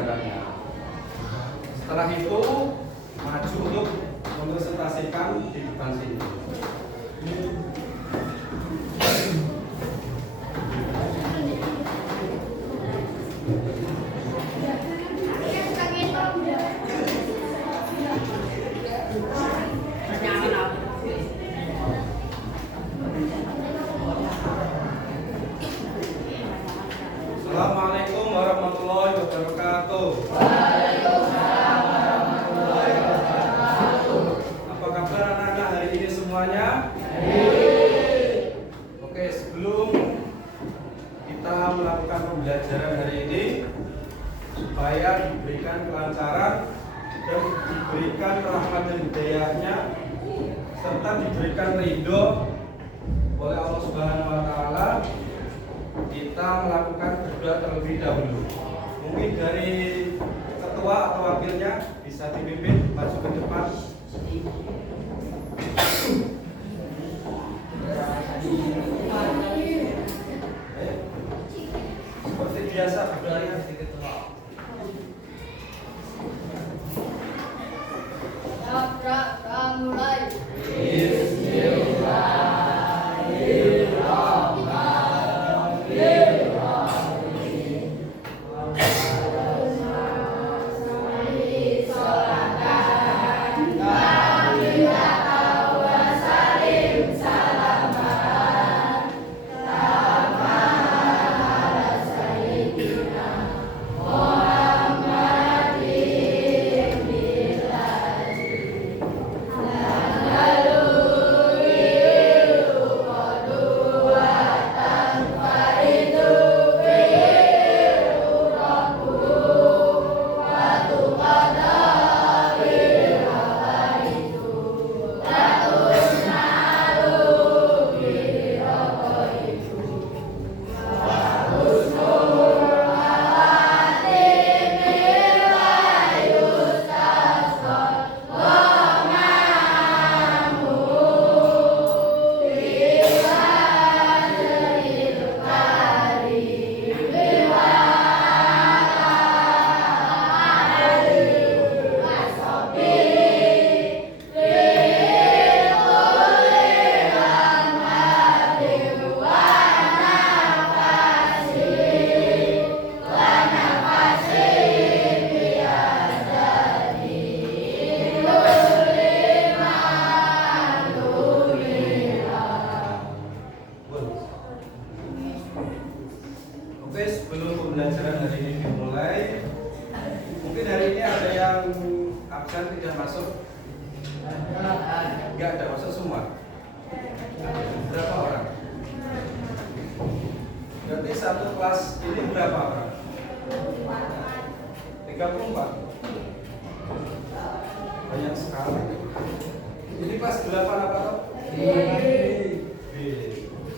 mengerjakannya. Setelah itu maju untuk mempresentasikan di depan sini. Assalamualaikum warahmatullahi wabarakatuh. Waalaikumsalam warahmatullahi wabarakatuh. Apa kabar anak-anak hari ini semuanya? Oke, sebelum kita melakukan pembelajaran hari ini, supaya diberikan kelancaran dan diberikan rahmat dan hidayahnya, serta diberikan ridho oleh Allah Subhanahu wa Ta'ala, kita melakukan berdoa terlebih dahulu. Mungkin dari ketua atau wakilnya bisa dipimpin maju ke depan. Seperti biasa berdoanya sedikit keluar. Mulai. Oke, sebelum pembelajaran hari ini dimulai, mungkin hari ini ada yang absen tidak masuk? Enggak ada, masuk semua? Berapa orang? Berarti satu kelas ini berapa orang? 34. Banyak sekali. Ini kelas 8 apa toh? B.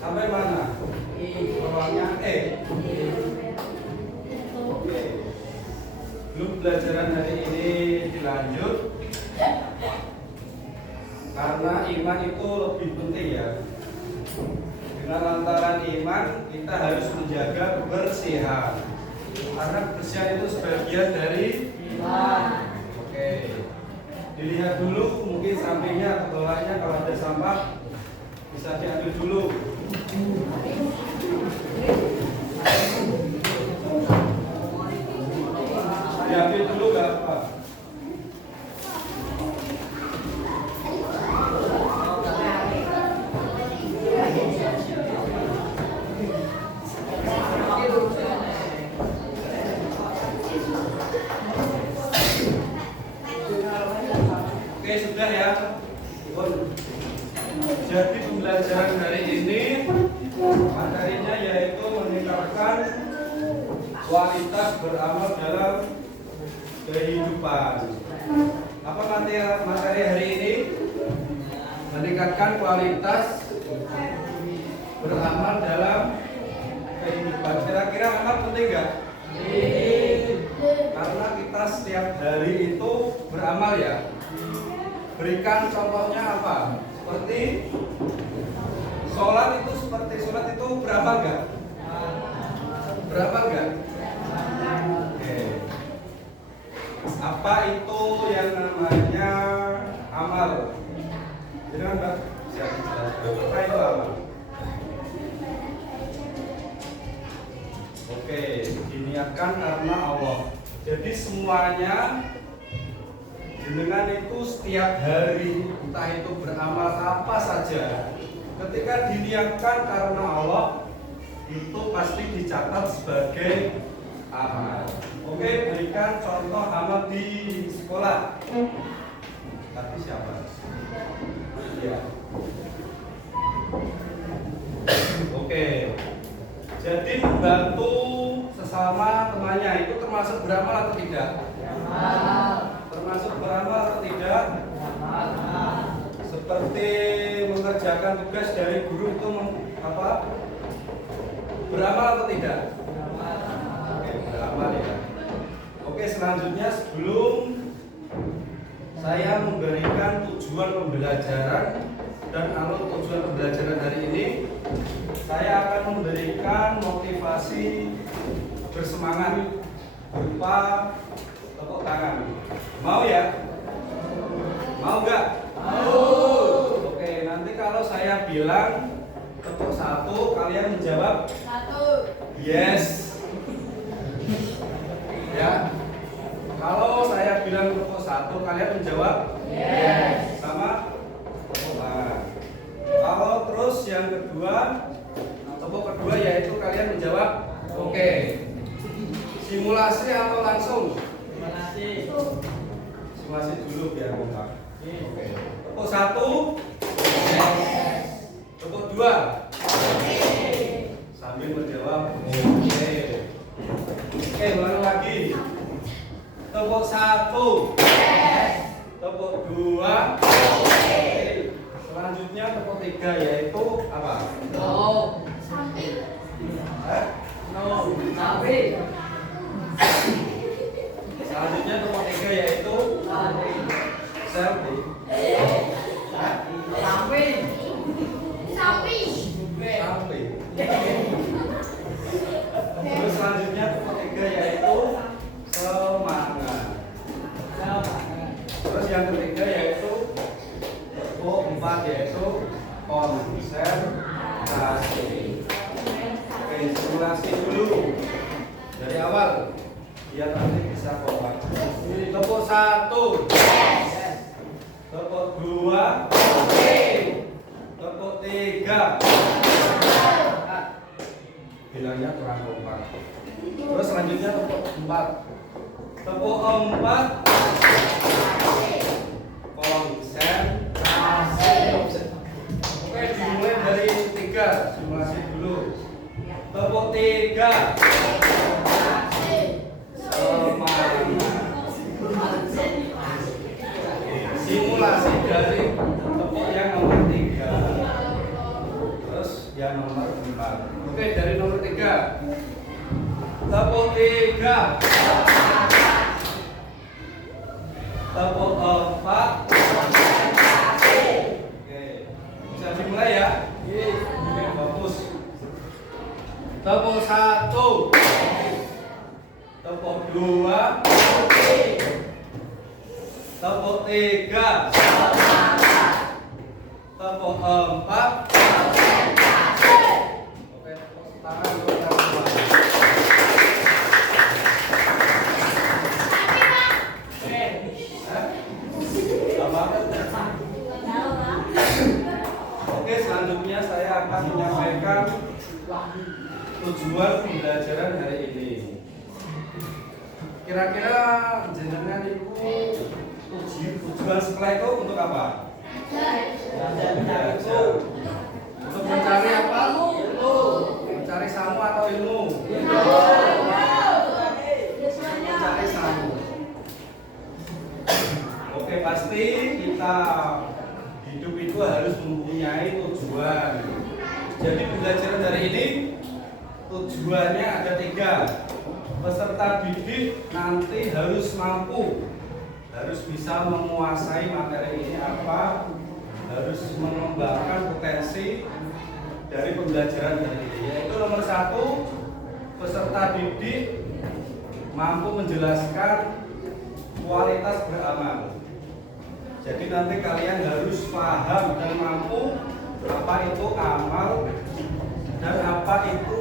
Sampai mana? Bawahnya E. Oke. Belum pelajaran hari ini dilanjut karena iman itu lebih penting ya. Dengan lantaran iman kita harus menjaga kebersihan. Karena kebersihan itu sebagian dari iman. Oke. Dilihat dulu mungkin sampingnya atau bawahnya, kalau ada sampah bisa diambil dulu. Diambil dulu nggak apa. Oke, sudah ya. Jadi pembelajaran hari ini materinya yaitu meningkatkan kualitas beramal dalam kehidupan. Apa materi hari ini? Meningkatkan kualitas beramal dalam kehidupan. Kira-kira amal penting nggak? Karena kita setiap hari itu beramal ya. Berikan contohnya apa? Seperti sholat itu beramal nggak? Beramal nggak? Oke. apa itu yang namanya amal? Jangan Mbak, bisa dijelaskan apa itu amal? Oke, diniatkan karena Allah. Jadi semuanya jenengan itu setiap hari entah itu beramal apa saja, ketika diniatkan karena Allah itu pasti dicatat sebagai amal. Oke, berikan contoh amal di sekolah. Tapi siapa? Ya. Oke. Jadi membantu sesama temannya itu termasuk beramal atau tidak? Termasuk beramal atau tidak? Seperti mengerjakan tugas dari guru itu apa? Beramal atau tidak? Oke, beramal ya. Oke, selanjutnya sebelum saya memberikan tujuan pembelajaran dan alur tujuan pembelajaran hari ini, saya akan memberikan motivasi bersemangat berupa tepuk tangan. Mau ya? Mau nggak? Mau. Oke, nanti kalau saya bilang tepuk 1, kalian menjawab 1. yes. Ya. Kalau saya bilang tepuk 1, kalian menjawab Yes. sama tepuk tangan. Kalau terus yang kedua, tepuk kedua yaitu kalian menjawab oke. Simulasi atau langsung? Simulasi dulu biar kompak. Oke. Tepuk 1. Tepuk 2. Sambil menjawab oke. Oke, ulang lagi. Tepuk 1. Tepuk 2. Selanjutnya tepuk 3 yaitu apa? No. Hah? No. Sapi. Selanjutnya tepuk 3 yaitu selfie. Hah? Sapi. Sapi. Sampai. Terus selanjutnya tepuk 3 yaitu semangat. Terus yang ketiga yaitu tepuk 4 yaitu konsentrasi. Oke, simulasi dulu dari awal biar nanti bisa kompak. Tepuk 1. Tepuk 2. Tepuk 3. Bilangnya kurang kompak. Terus selanjutnya tepuk 4. Tepuk 4. Konsentrasi. Oke, dimulai dari 3. Simulasi dulu. Tepuk 3. Semangat. Simulasi dari tepuk yang nomor 3. Terus yang nomor 4. Oke, dari nomor 3. Tepuk 3. Tepuk 4. Oke, bisa dimulai ya? Oke, fokus. Tepuk 1. Tepuk 2. Tepuk 3. Tepuk 4. Oke, tepuk tangan untuk yang kedua. Hah? Apa? Oke, selanjutnya saya akan menyampaikan tujuan pembelajaran hari ini. Kira-kira jenengan itu tujuan sekolah itu untuk apa? Belajar. Untuk mencari apa? Mencari samu atau ilmu? Mencari samu. Oke, pasti kita hidup itu harus mempunyai tujuan. Jadi pembelajaran dari ini tujuannya ada 3. Peserta didik nanti harus mampu, harus bisa menguasai materi ini apa, harus mengembangkan potensi dari pembelajaran hari ini. Yaitu nomor 1, peserta didik mampu menjelaskan kualitas beramal. Jadi nanti kalian harus paham dan mampu apa itu amal dan apa itu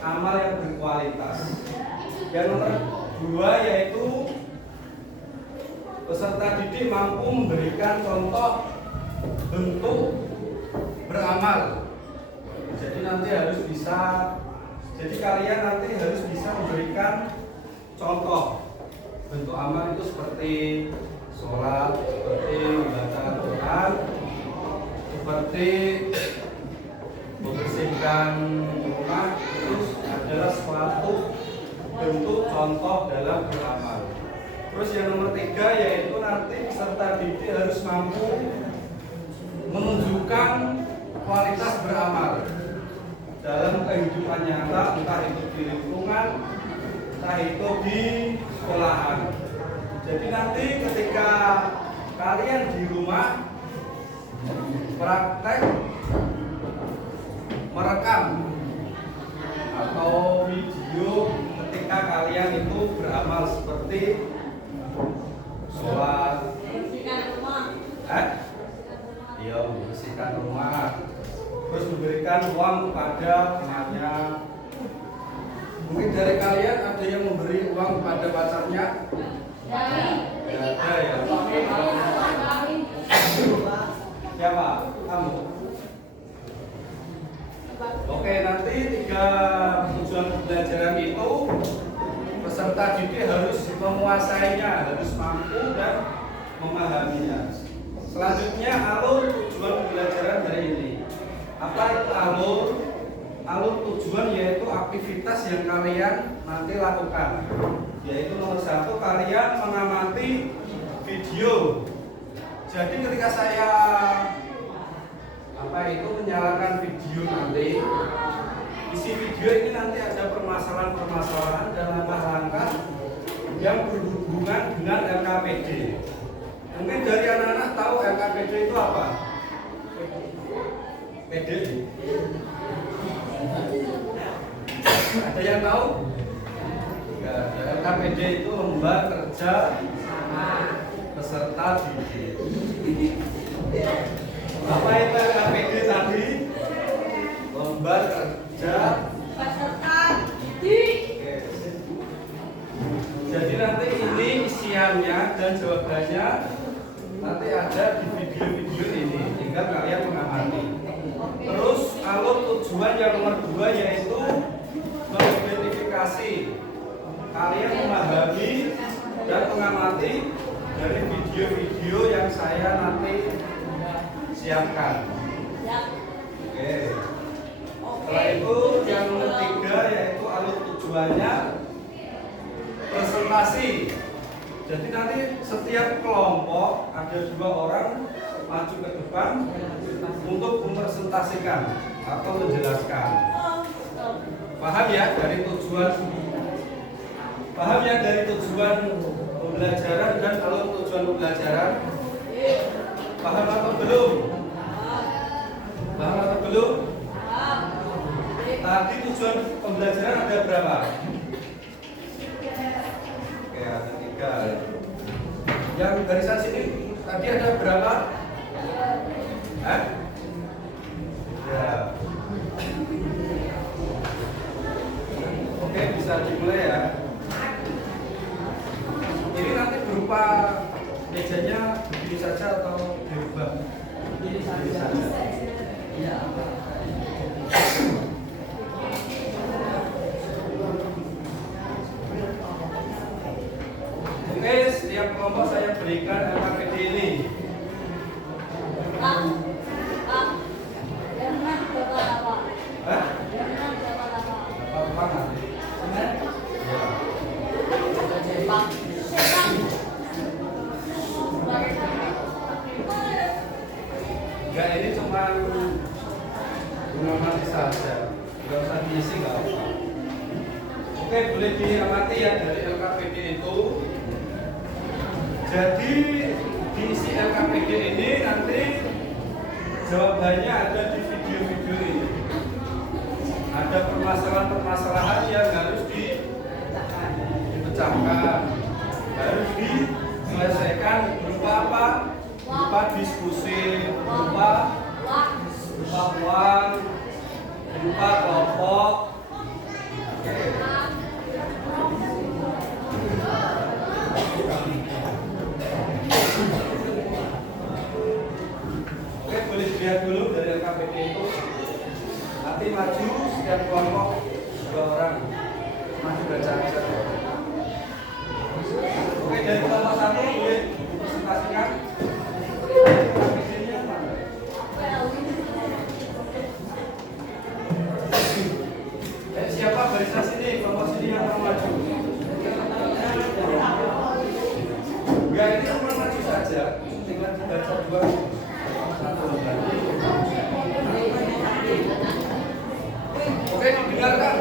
amal yang berkualitas. Yang nomor 2 yaitu peserta didik mampu memberikan contoh bentuk beramal. Jadi nanti harus bisa, jadi kalian nanti harus bisa memberikan contoh bentuk amal itu seperti sholat, seperti membaca Al-Quran, seperti membersihkan rumah. Itu adalah suatu bentuk contoh dalam beramal. Terus yang nomor 3 yaitu nanti peserta didik harus mampu menunjukkan kualitas beramal dalam kehidupan nyata, entah itu di lingkungan, entah itu di sekolahan. Jadi nanti ketika kalian di rumah praktek merekam atau video ketika kalian itu beramal seperti sholat, iya membersihkan rumah, terus memberikan uang kepada temannya. Mungkin dari kalian ada yang memberi uang kepada pacarnya? Tidak ada ya. Siapa? Kamu? Oke, nanti 3 tujuan pembelajaran itu peserta didik harus menguasainya, harus mampu dan memahaminya. Selanjutnya alur tujuan pembelajaran hari ini. Apa itu alur? Alur tujuan yaitu aktivitas yang kalian nanti lakukan. Yaitu nomor 1, kalian mengamati video. Jadi ketika saya menyalakan video nanti, isi video ini nanti ada permasalahan-permasalahan dan langkah-langkah yang berhubungan dengan LKPD. Mungkin dari anak-anak tahu LKPD itu apa? PD? Ada yang tahu? Ya, LKPD itu lomba kerja peserta didik. Apa itu LKPD tadi? Lomba kerja peserta didik. Jadi nanti ini isiannya dan jawabannya nanti ada di video-video ini, tinggal kalian mengamati. Terus alur tujuan yang nomor 2 yaitu mengidentifikasi. Kalian memahami dan mengamati dari video-video yang saya nanti siapkan. Oke. Setelah itu yang nomor 3 yaitu alur tujuannya presentasi. Jadi nanti setiap kelompok ada 2 orang maju ke depan untuk mempresentasikan atau menjelaskan. Paham ya dari tujuan? Paham ya dari tujuan pembelajaran dan alur tujuan pembelajaran? Paham atau belum? Paham atau belum? Tadi tujuan pembelajaran ada berapa? Oke, ada 3. Yang barisan sini tadi ada berapa? Hah? Ya. Oke, bisa dimulai ya. Ini nanti berupa mejanya begini saja atau dirubah? Begini saja. Ya. Oke, setiap kelompok saya berikan LKPD ini. Hah? Apa nanti? Ya. Enggak, ini cuma mengamati saja. Enggak usah diisi, enggak apa. Oke, boleh diamati ya dari LKPD itu. Jadi diisi LKPD ini nanti jawabannya ada di video-video ini. Ada permasalahan-permasalahan yang harus dipecahkan. harus diselesaikan berupa apa? Berupa diskusi, berupa uang, berupa kelompok. Oke, boleh dilihat dulu dari LKPD itu. Nanti maju setiap kelompok 2 orang maju baca aja. Oke, dari kelompok 1 boleh dipresentasikan. LKPD-nya mana? Siapa barisan sini? Kelompok sini yang mau maju. Ya, ini cuma maju saja. Tinggal dibaca 2. Oke, didengarkan.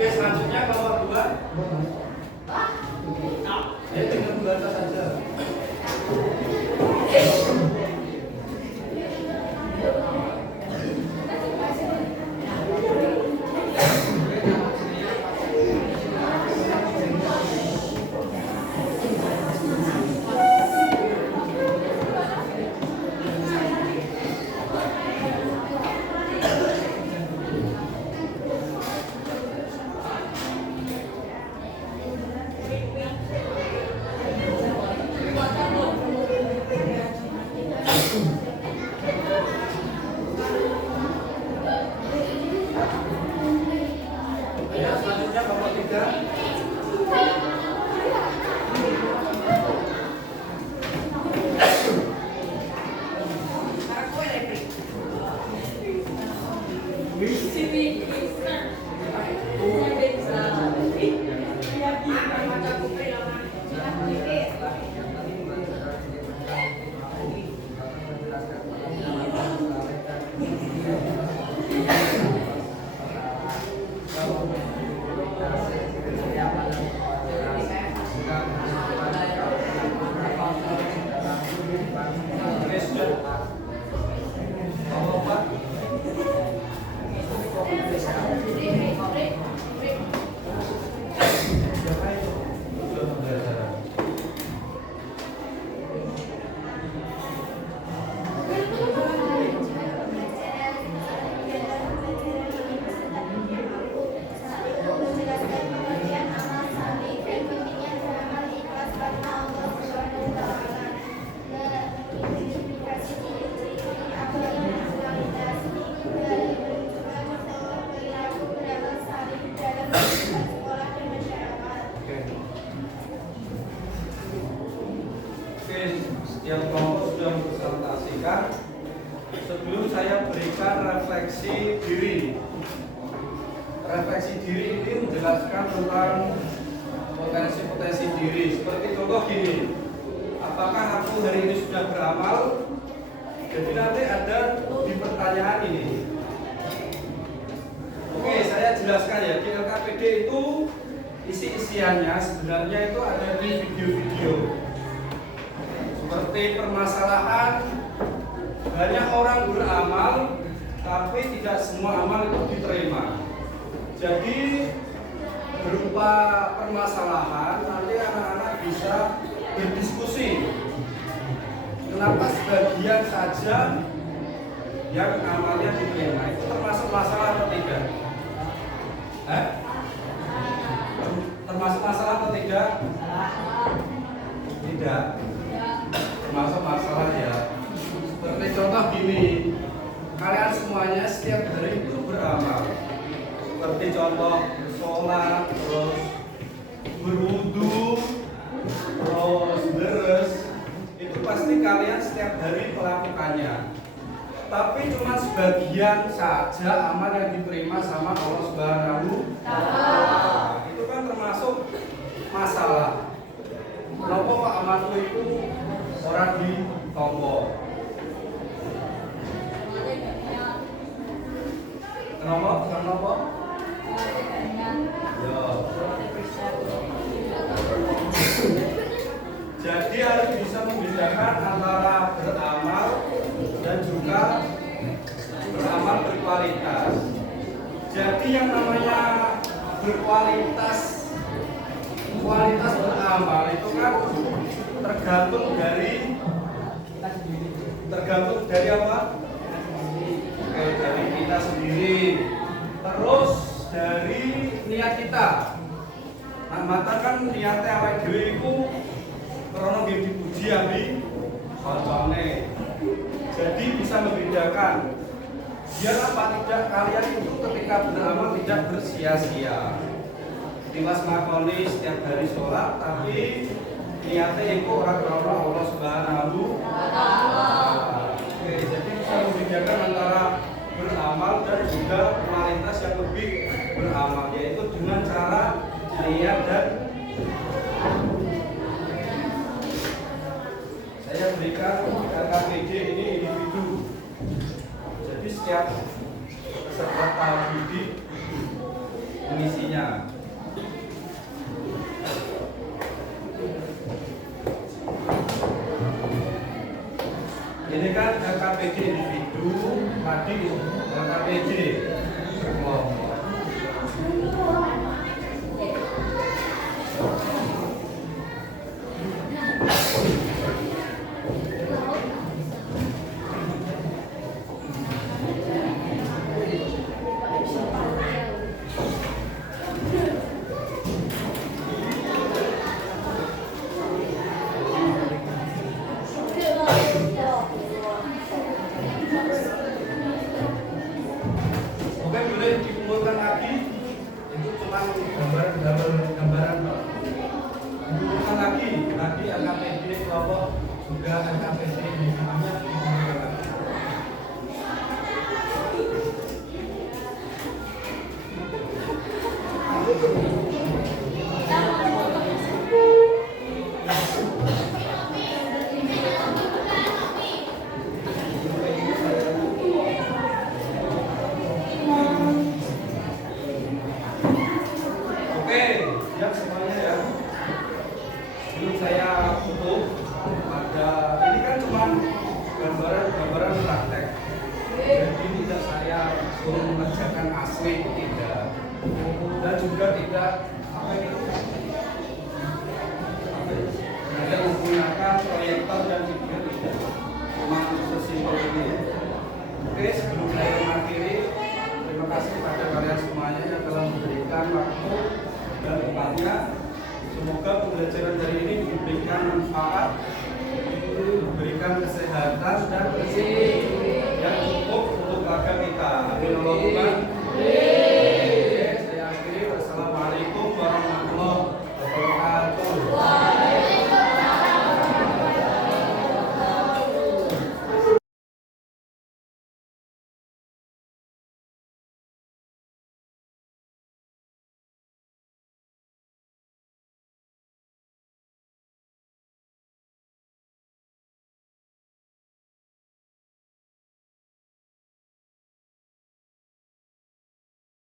Oke, selanjutnya kelompok 2. Ya, tinggal membaca saja. Ya, selanjutnya kelompok 3. Setiap kelompok sudah mempresentasikan. Sebelum saya berikan refleksi diri. Refleksi diri ini menjelaskan tentang potensi-potensi diri. Seperti contoh gini, apakah aku hari ini sudah beramal? Jadi nanti ada di pertanyaan ini. Oke, saya jelaskan ya. Di LKPD itu isi-isiannya sebenarnya itu ada di video-video. Seperti permasalahan banyak orang beramal tapi tidak semua amal itu diterima. Jadi berupa permasalahan nanti anak-anak bisa berdiskusi. Kenapa sebagian saja yang amalnya diterima? Itu termasuk masalah atau tidak? Termasuk masalah atau tidak? Tidak. Termasuk masalah ya. Seperti contoh gini, kalian semuanya setiap hari itu beramal. Seperti contoh sholat, terus berwudu, terus deres, itu pasti kalian setiap hari melakukannya. Tapi cuma sebagian saja amal yang diterima sama Allah Subhanahu wa Ta'ala. Itu kan termasuk masalah. Kenapa Pak Amanku itu orang di Tombo? Kenapa? Kenapa? Ya. Jadi harus bisa membedakan antara beramal dan juga beramal berkualitas. Jadi yang namanya berkualitas, kualitas beramal itu kan tergantung dari apa? Oke, dari kita sendiri. Terus dari niat kita. Nah, mata kan niatnya awake dhewe iku krana nggih dipuji ambi kancane. Jadi bisa membedakan biar apa tidak kalian itu ketika beramal tidak bersia-sia. Dimas makoni setiap hari sholat tapi niatnya itu orang krana Allah Subhanahu wa taala. Oke, jadi bisa membedakan antara beramal dan juga kualitas yang lebih beramal, yaitu dengan cara niat dan saya berikan KKPD ini individu. Jadi setiap peserta didik mengisinya. Ini kan KKPD individu, tadi KKPD kelompok. Oke, boleh dikumpulkan lagi. Itu cuma gambaran Pak. Dikumpulkan lagi AKPD kelompok juga AKPD individunya dikumpulkan lagi. Oke, siap semuanya ya. Sebelum saya tutup, ini kan cuma gambaran praktek. Jadi tidak saya suruh mengerjakan asli, tidak. Dan juga tidak tidak menggunakan proyektor dan video, tidak. Cuma sesimpel ini. Oke, sebelum saya mengakhiri, terima kasih kepada kalian semuanya yang telah memberikan waktu dan tempatnya. Semoga pembelajaran dari ini diberikan manfaat, diberikan kesehatan dan rezeki